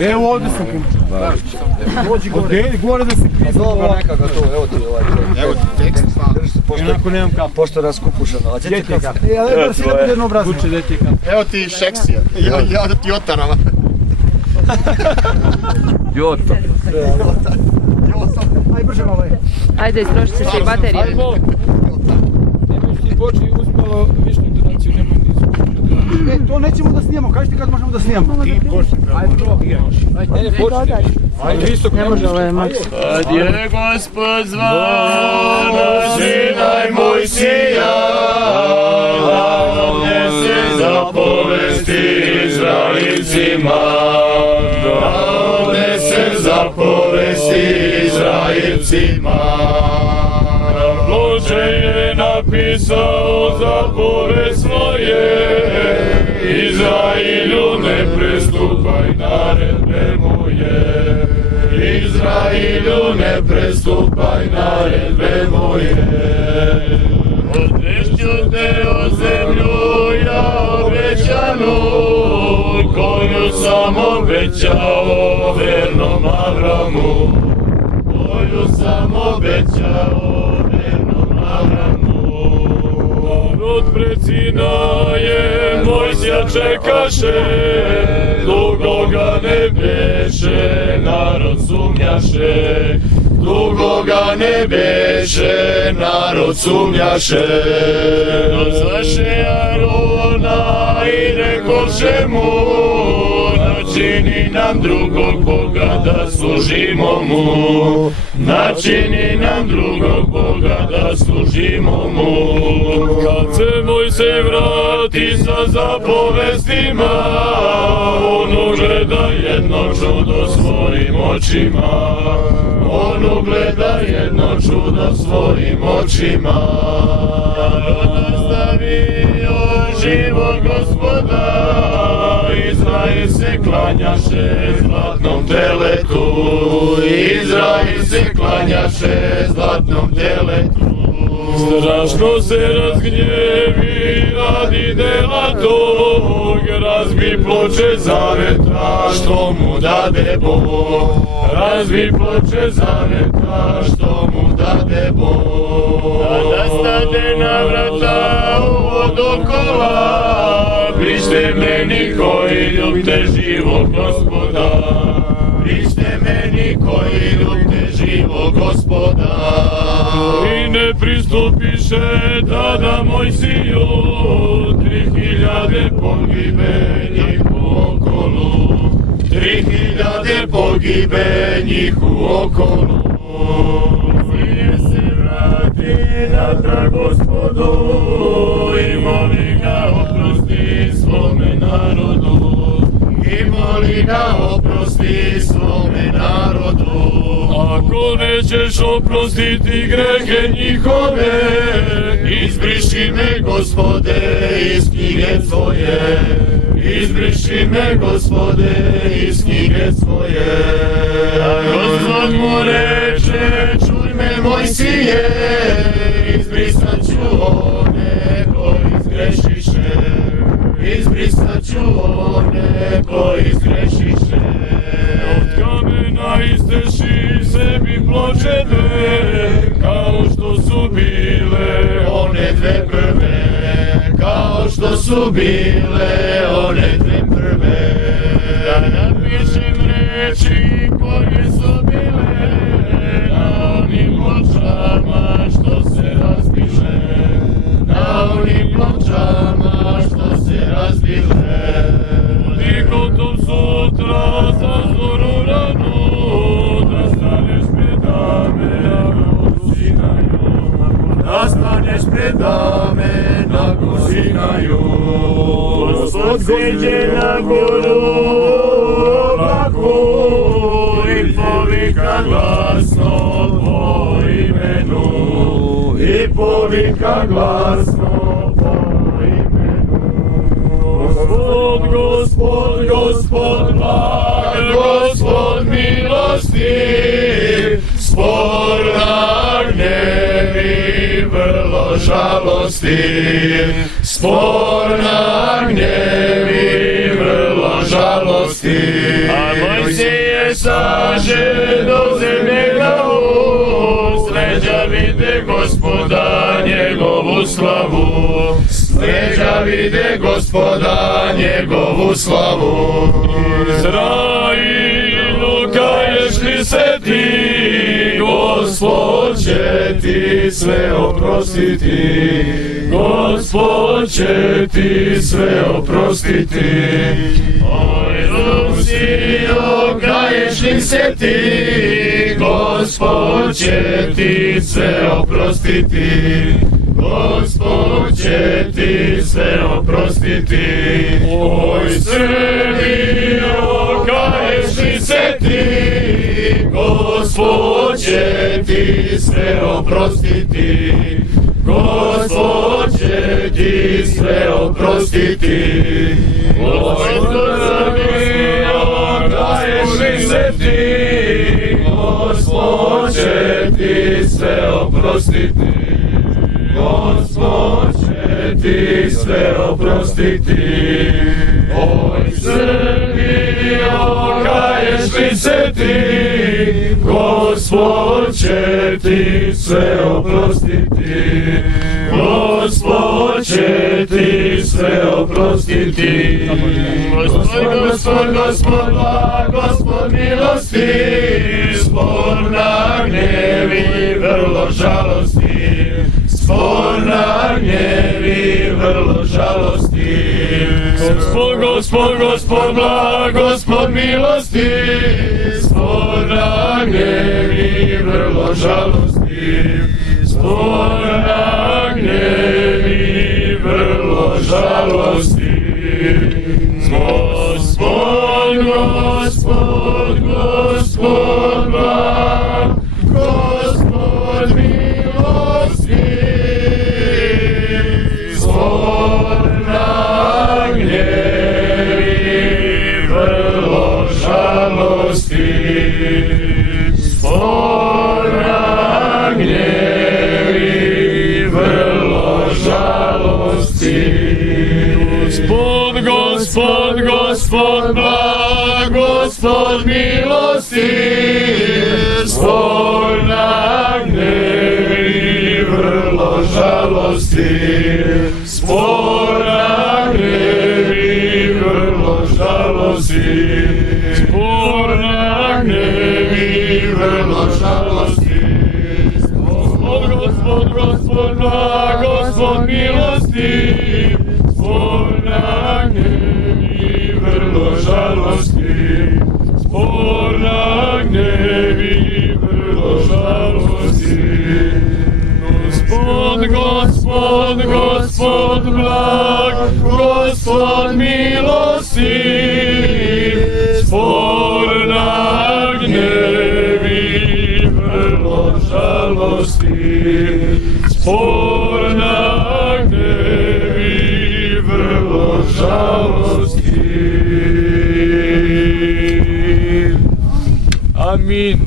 Evo ovdje sam kumče. Dođi gore da se prije. Dobro, neka ga to, evo ti ovaj čovjek. Evo ti tekst. Drži se Onako nemam kapu. pošto raskupušeno. A gdje ti kapu? Evo si da bude jedno obrazno. Kuće, gdje ti kapu? Evo ti Šeksija, ja da ti Jotarama. Jota. Aj brže malo je. Ajde, istrošit će se i baterija. Nemoj ti poči uspjelo višnju donaciju, nemoj nisu. To nećemo da snijemo, kažete kad možemo da snijemo. Ti počni, ajde to. Ne, počni. Ajde, visok ne može. Kad je Gospod zvao na Sinaj Mojsija, da odnese zapovesti Izraelcima. Da odnese zapovesti Izraelcima. Na ploče je napisao zapove svoje, Izraelju ne prestupaj naredbe moje. Izraelju ne prestupaj naredbe moje. Odvešću te o zemlju ja obećanu, koju sam obećao vernom Avramu. Koju sam obećao vernom Avramu. Narod pred Sinajem Mojsija čekaše, dugo ga ne beše, narod sumnjaše. Dugo ga ne beše, narod sumnjaše. Dozvaše Arona i rekoše mu, načini nam drugog Boga da služimo mu. Načini nam drugog Boga da služimo mu. Kad se Mojsej vrati sa zapovestima, on ugleda jedno čudo svojim očima. On ugleda jedno čudo svojim očima. Narod ostavio živog Gospoda, Izrael se klanjaše zlatnom teletu. Izrael se klanjaše zlatnom teletu. Strašno se razgnjevi radi dela tog, razbi ploče zaveta što mu dade Bog. Razbi ploče zaveta što mu dade Bog. Da stade na vrata od okola, prište meni koji ljubte živog Gospoda. Prište meni koji ljubte živog Gospoda. I ne pristupiše tada Mojsiju, 3000 pogibe njih u okolu. 3000 pogibe njih u okolu. Sije se vrati natrag Gospodu i moli ga oprosti svome narodu. I moli ga oprosti svome narodu. Ako nećeš oprostiti grehe njihove, izbriši me Gospode iz knjige tvoje. Izbriši me Gospode iz knjige tvoje. A Gospod mu reče, čuj me Mojsije, izbrisat ću one koji zgrešiše. Izbrisat ću one koji zgrešiše. Od kamena izdeši sebi ploče dve, kao što su bile one dve prve. Kao što su bile one dve prve. Da napišem reči koje su bile na onim pločama što se razbile. Na onim pločama što se razbile. Budi gotov sutra za zoru ranu, da staneš pred dame na goru Sinaju. Da staneš pred dame na goru Sinaju. Gospod siđe na goru oblaku i povika glasno po imenu. I povika glasno po imenu. Gospod, Gospod, Gospod blag, Gospod milostiv, spor na gnevi vrlo žalostiv. Spor na gnevi vrlo žalostiv. A sije saže do zemlje glavu, s leđa vide Gospoda njegovu slavu, s leđa vide Gospoda njegovu slavu. Izra'ilu, kaješ li se ti, Gospod će ti sve oprostiti, Gospod će ti sve oprostiti. Oj, Rusio, kaješ li se ti, Gospod će ti sve oprostiti, Gospod će ti sve oprostiti. Oj, Srbijo, kaješ li se ti, Gospod će ti sve oprostiti, Gospod će ti sve oprostiti. Oj, Srbijo, kaješ li se ti, Gospod će ti sve oprostiti, Gospod će ti sve oprostiti. Oj, Srbijo, kaješ li se ti, Gospod će ti sve oprostiti, Gospod će ti sve oprostiti. Gospod, Gospod, Gospod, Gospod milosti, spor na gnjevi, vrlo žalosti, spor na gnjevi, vrlo žalosti. Gospod, Gospod, Gospod, Gospod milosti, spor na gnjevi, vrlo žalosti, spor na gnjevi, vrlo žalosti. Gospod, Gospod, Gospod blag, Gospod milosti, spor na gnjevi, vrlo žalosti, spor na gnjevi, vrlo žalosti. Gospod, Gospod, Gospod blag, Gospod milosti, spor na gnjevi, vrlo žalosti, spor na gnjevi, vrlo žalosti, spor na gnjevi, vrlo žalosti. Gospod, Gospod, Gospod blag, Gospod milosti, spor na gnjevi, vrlo žalosti, spor na gnjevi, vrlo žalosti. Gospod, Gospod, Gospod blag, Gospod milosti, spor na gnjevi, vrlo žalosti, spor na gnjevi, vrlo žalosti. Amin.